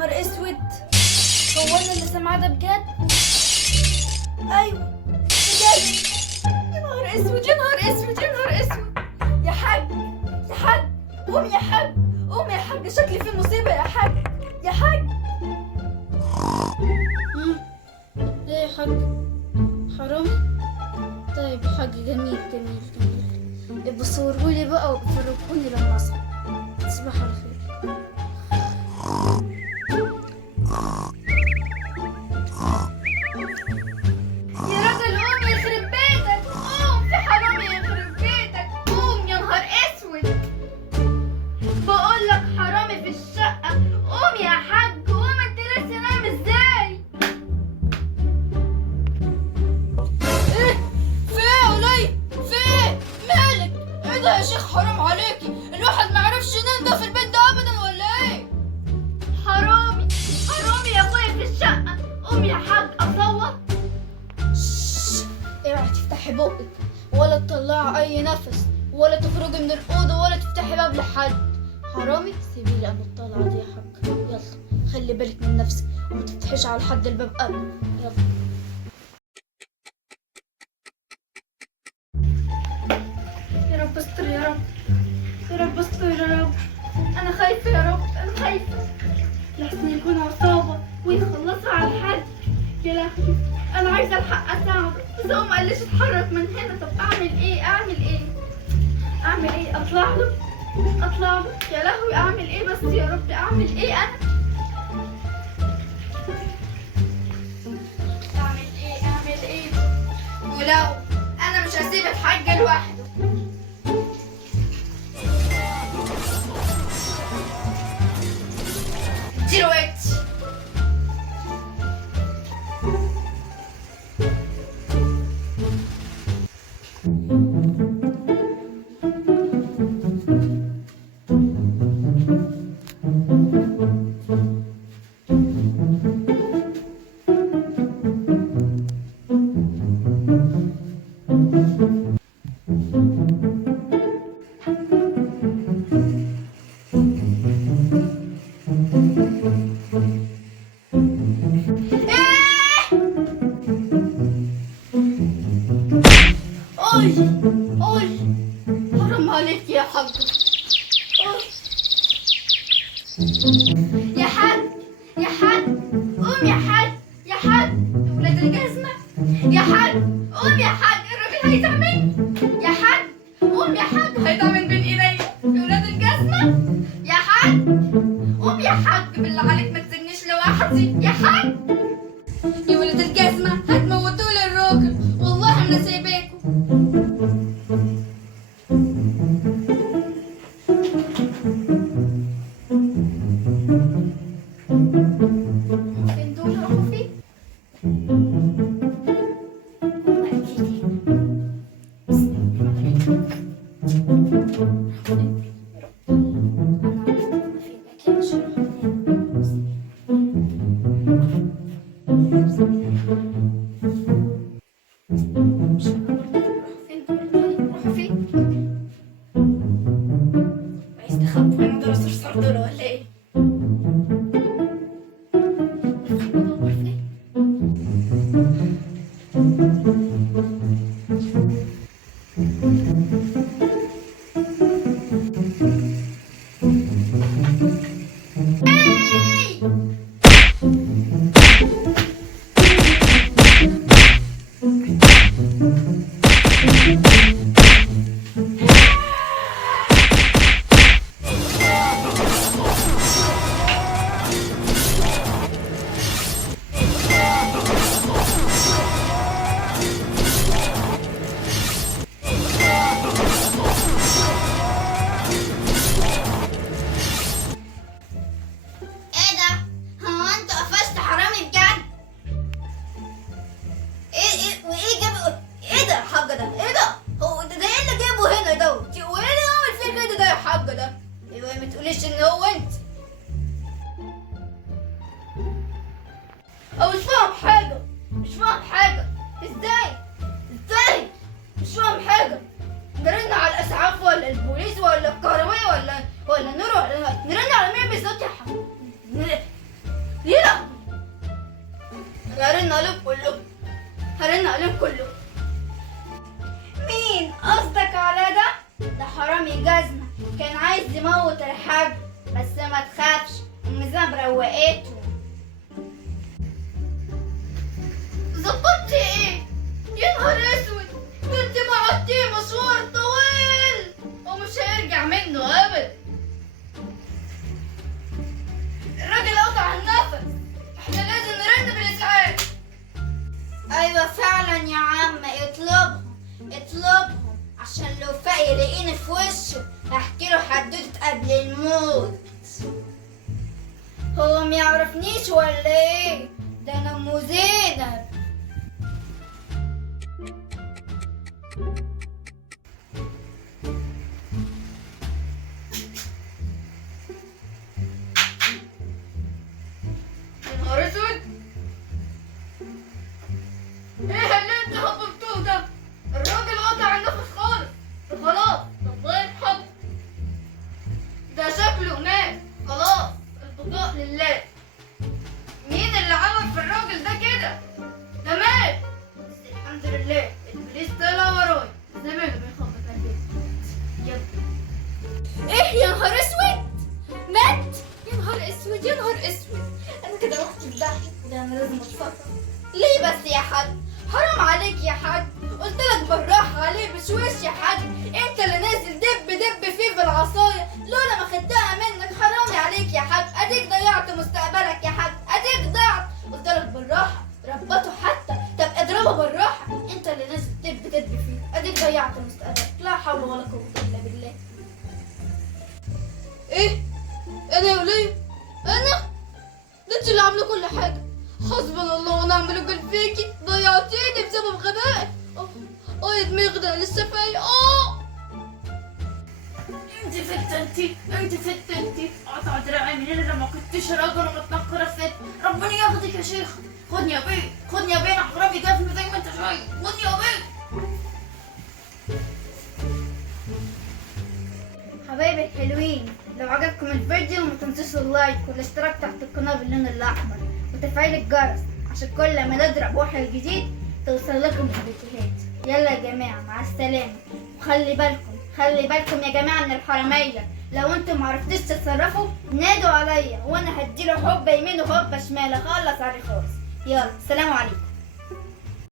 نهار اسود، هو انا اللي سامعاه ده بجد؟ ايوه بجد. يا نهار اسود يا نهار اسود يا نهار اسود. يا حاج يا حاج، قوم يا حاج، قوم يا حاج، شكلي في مصيبة يا حاج. يا حاج. ايه يا حاج؟ حرامي؟ طيب يا حاج، جميل جميل جميل. ابقوا صورهولي بقى وفرجوني لما اصحى. تصبح على خير. يا راجل قوم يخرب بيتك، قوم، في حرامي يخرب بيتك، قوم يا نهار اسود. بقول لك حرامي في الشقة، قوم يا حاج، قوم، انت لسه نايم ازاي؟ ايه؟ في ايه يا ولية؟ في ايه؟ مالك؟ ايه ده يا شيخ، حرام عليكي، الواحد ما عرفش ينام ده في البيت ده ابدا ولا ايه؟ حرامي حرامي يا اخويا في الشقة، قوم يا حاج اصوت. اوعي تفتحي بقك ولا تطلعي اي نفس ولا تخرجي من الاوضه ولا تفتحي باب لحد. حرامي سيبيلي انا الطلعه دي يا حاج. يلا خلي بالك من نفسك وما تفتحيش على حد الباب ابدا. يلا. يا رب استر يا رب، يا رب استر يا رب، انا خايفه يا رب، انا خايفه لحسن يكون عصابه ويخلصوا على الحاج. يا لهوي، انا عايزه الحق اساعده بس هو ما قاليش اتحرك من هنا. طب اعمل ايه؟ اعمل ايه؟ اعمل ايه؟ اطلع له؟ اطلع له؟ يا لهوي، اعمل ايه بس يا رب؟ اعمل ايه انا؟ اعمل ايه؟ اعمل ايه؟ ولو انا مش هسيب الحاج لوحده. دلوقتي قول قول، حرام عليك يا حاج. قول يا حاج، يا حاج، قوم يا حاج، يا حاج، يا ولاد الجزمة، يا حاج، قوم يا حاج، الراجل هيتعمل. يا حاج قوم يا حاج، هيتعمل بين ايديا يا ولاد الجزمة. يا حاج قوم يا حاج، بالله عليك ما تسيبنيش لوحدي. يا حاج يا ولاد الجزمة، هتموتولي الراجل والله ما سايباكم. فين دول؟ راحوا فين؟ هما أكيد هنا. بسم الله الرحمن الرحيم. يا رب أنا عرفت هما فين، أكيد مش هيروحوا من هنا. بسم الله. مش أنا برضه. راحوا فين دول؟ طيب راحوا فين؟ عايز تخبوا هنا؟ دول صرصار دول ولا إيه؟ بدور فين؟ ايه ده؟ هو انت قفشت حرامي بجد؟ ايه وايه جاب؟ ايه ده يا حاجة ده؟ ايه ده؟ هو ده ايه اللي جابه هنا دوت؟ وايه اللي عمل فيه كده ده يا حاجة ده؟ ايوه ما تقوليش ان هو انت. او مش فاهم حاجة، مش فاهم حاجة. ازاي؟ ازاي؟ مش فاهم حاجة. نرن على الاسعاف ولا البوليس ولا الكهربائي ولا نور، ولا نرن على مين بالظبط يا حاج؟ بس ما تخافش، ام زينب روقته. ظبطتي ايه؟ يا نهار اسود، ده انت بعتيه مشوار طويل ومش هيرجع منه ابدا. الراجل قطع النفس، احنا لازم نرن بالاسعاف. ايوه فعلا يا عم، اطلبهم عشان لو فاق يلاقيني في وشه هحكي له حدوته قبل الموت. هو ما يعرفنيش ولا ايه؟ ده انا ام زينب. يا نهار اسود، ايه اللي انت هبطتوه ده؟ الراجل قطع النفس خالص، خلاص الله يرحمه، ده شكله مات خلاص، البقاء لله. مين اللي عمل في الراجل ده كده؟ ده مات، بس الحمد لله البوليس طلع وراي، زمانه بيخبط على البيت. يلا. ايه يا نهار اسود؟ مات؟ يا نهار اسود يا نهار اسود، انا كده رحت الضحك. ده انا لازم اتصرف. ليه بس يا حاج؟ حرام عليك يا حاج، قلت لك بالراحه عليه بشويش يا حاج، انت اللي نازل دب فيه بالعصايه، لولا ما خدتها منك. حرامي عليك يا حاج، اديك ضيعت مستقبلك يا حاج، اديك ضيعت. قلت لك بالراحه، ربطه حتى، طب اضربه بالراحه، انت اللي نازل دب فيه، اديك ضيعت مستقبلك. لا حول ولا قوه الا بالله. ايه؟ انا يا وليه؟ انا؟ ده انت اللي عامله كل حاجه. حسبنا الله ونعم الوكيل فيكي، ضيعتيني بسبب غبائك. يا دماغي ده لسه فايق. انت فتنتي قطع دراعي من هنا لما كنتش راجل ومتنكره ست. ربنا ياخدك يا شيخ. خدني يا بيه، خدني يا بيه، انا حرامي جافني زي ما انت شايف. خدني يا بيه. حبايبي الحلوين، لو عجبكم الفيديو ما تنسوش اللايك والاشتراك تحت القناة باللون الأحمر وتفعيل الجرس عشان كل ما نضرب وحي جديد توصل لكم الفيديوهات. يلا يا جماعة مع السلامة، وخلي بالكم يا جماعة من الحرامية. لو انتم معرفتوش تتصرفوا نادوا عليا وانا هديله حبة يمين وحبة شمال اخلص عليه خالص. يلا سلام عليكم.